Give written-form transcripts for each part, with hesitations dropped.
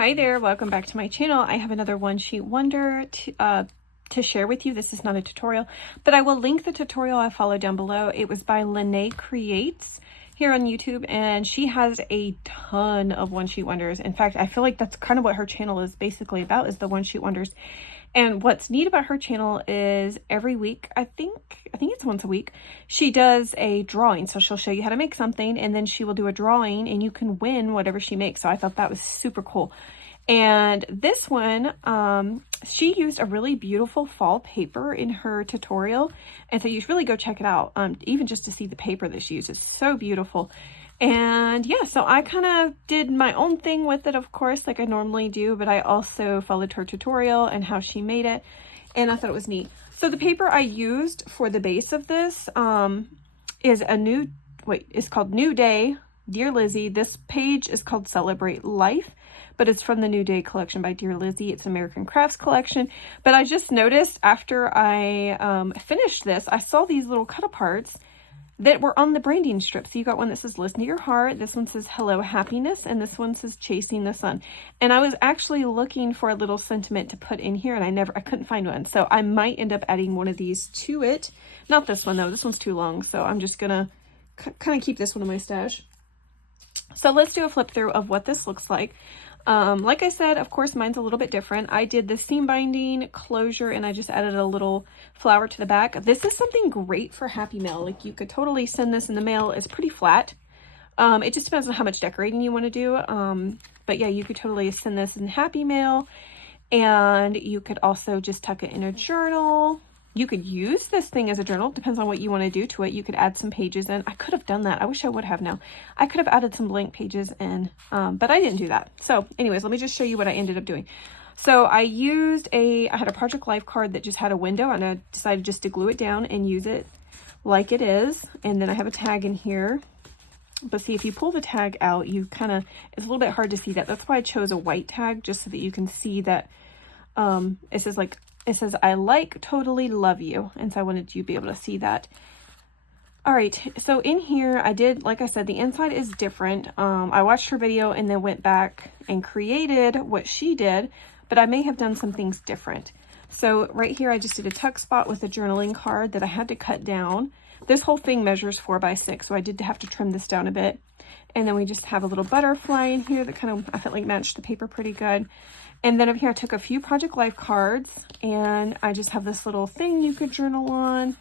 Hi there, welcome back to my channel. I have another one sheet wonder to share with you. This is not a tutorial, but I will link the tutorial I followed down below. It was by Lene Creates here on YouTube, and she has a ton of one sheet wonders. In fact, I feel like that's kind of what her channel is basically about, is the one sheet wonders. And what's neat about her channel is every week, I think it's once a week, she does a drawing. So she'll show you how to make something, and then she will do a drawing and you can win whatever she makes. So I thought that was super cool. And this one, she used a really beautiful fall paper in her tutorial. And so you should really go check it out, even just to see the paper that she used. It's so beautiful. And yeah, so I kind of did my own thing with it, of course, like I normally do, but I also followed her tutorial and how she made it, and I thought it was neat. So the paper I used for the base of this is it's called New Day, Dear Lizzie. This page is called Celebrate Life, but it's from the New Day collection by Dear Lizzie. It's American Crafts collection. But I just noticed after I finished this, I saw these little cut-aparts that were on the branding strip. So you got one that says Listen to Your Heart, this one says Hello Happiness, and this one says Chasing the Sun. And I was actually looking for a little sentiment to put in here, and I couldn't find one. So I might end up adding one of these to it. Not this one though, this one's too long. So I'm just gonna kind of keep this one in my stash. So let's do a flip through of what this looks like. Like I said, of course, mine's a little bit different. I did the seam binding closure and I just added a little flower to the back. This is something great for Happy Mail. Like you could totally send this in the mail. It's pretty flat. It just depends on how much decorating you want to do. But yeah, you could totally send this in Happy Mail, and you could also just tuck it in a journal. You could use this thing as a journal. Depends on what you want to do to it. You could add some pages in. I could have done that. I wish I would have now. I could have added some blank pages in, but I didn't do that. So anyways, let me just show you what I ended up doing. So I had a Project Life card that just had a window, and I decided just to glue it down and use it like it is. And then I have a tag in here. But see, if you pull the tag out, it's a little bit hard to see that. That's why I chose a white tag, just so that you can see that it says, I totally love you. And so I wanted you to be able to see that. All right. So in here, like I said, the inside is different. I watched her video and then went back and created what she did, but I may have done some things different. So right here, I just did a tuck spot with a journaling card that I had to cut down. This whole thing measures 4 by 6. So I did have to trim this down a bit. And then we just have a little butterfly in here that I felt like matched the paper pretty good. And then up here, I took a few Project Life cards, and I just have this little thing you could journal on.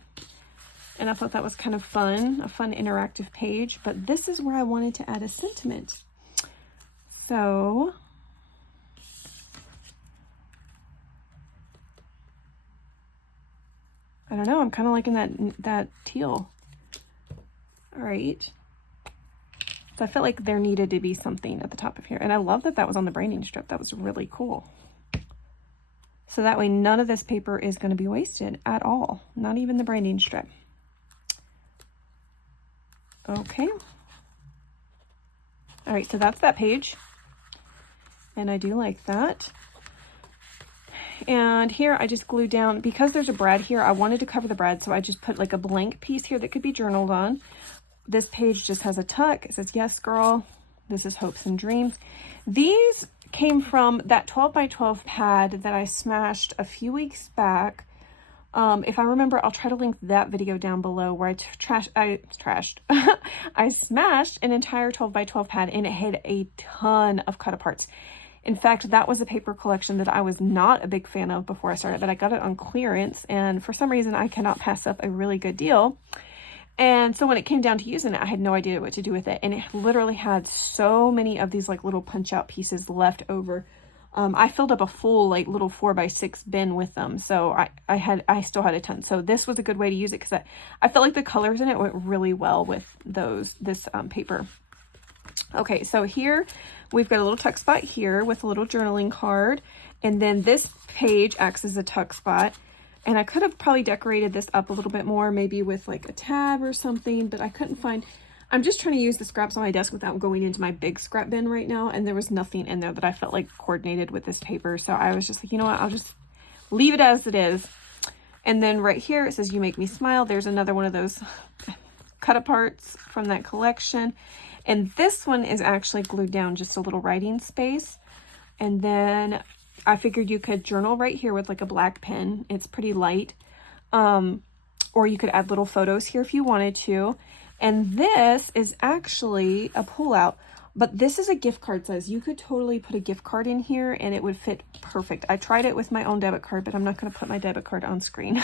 And I thought that was kind of fun, a fun interactive page. But this is where I wanted to add a sentiment. So I don't know, I'm kind of liking that teal. All right. So I felt like there needed to be something at the top of here. And I love that that was on the branding strip. That was really cool. So that way none of this paper is going to be wasted at all. Not even the branding strip. Okay. All right, so that's that page. And I do like that. And here I just glued down, because there's a brad here, I wanted to cover the brad, so I just put like a blank piece here that could be journaled on. This page just has a tuck. It says, yes, girl. This is hopes and dreams. These came from that 12 by 12 pad that I smashed a few weeks back. If I remember, I'll try to link that video down below where I smashed an entire 12 by 12 pad, and it had a ton of cut aparts. In fact, that was a paper collection that I was not a big fan of before I started, but I got it on clearance, and for some reason I cannot pass up a really good deal. And so when it came down to using it, I had no idea what to do with it. And it literally had so many of these like little punch out pieces left over. I filled up a full like little 4 by 6 bin with them. So I still had a ton. So this was a good way to use it, because I felt like the colors in it went really well with this paper. Okay, so here we've got a little tuck spot here with a little journaling card. And then this page acts as a tuck spot. And I could have probably decorated this up a little bit more, maybe with like a tab or something, but I couldn't find. I'm just trying to use the scraps on my desk without going into my big scrap bin right now. And there was nothing in there that I felt like coordinated with this paper. So I was just like, you know what, I'll just leave it as it is. And then right here, it says, you make me smile. There's another one of those cut aparts from that collection. And this one is actually glued down just a little writing space. And then I figured you could journal right here with like a black pen. It's pretty light. Or you could add little photos here if you wanted to. And this is actually a pull-out, but this is a gift card size. You could totally put a gift card in here and it would fit perfect. I tried it with my own debit card, but I'm not going to put my debit card on screen.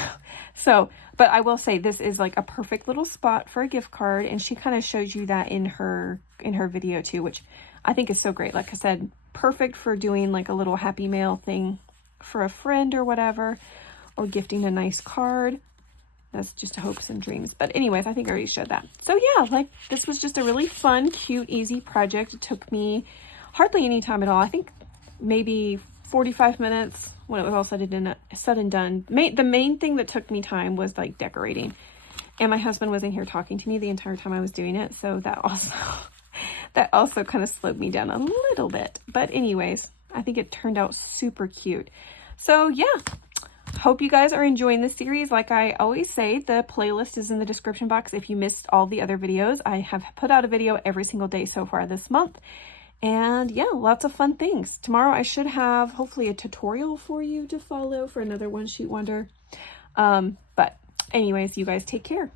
So, but I will say this is like a perfect little spot for a gift card. And she kind of shows you that in her video too, which I think is so great. Like I said, perfect for doing like a little happy mail thing for a friend or whatever, or gifting a nice card. That's just hopes and dreams. But anyways, I think I already showed that. So yeah, like this was just a really fun, cute, easy project. It took me hardly any time at all. I think maybe 45 minutes when it was all said and done. The main thing that took me time was like decorating. And my husband was in here talking to me the entire time I was doing it. So that also kind of slowed me down a little bit. But anyways, I think it turned out super cute. So yeah. Hope you guys are enjoying this series. Like I always say, the playlist is in the description box if you missed all the other videos. I have put out a video every single day so far this month. And yeah, lots of fun things. Tomorrow I should have hopefully a tutorial for you to follow for another one sheet wonder. But anyways, you guys take care.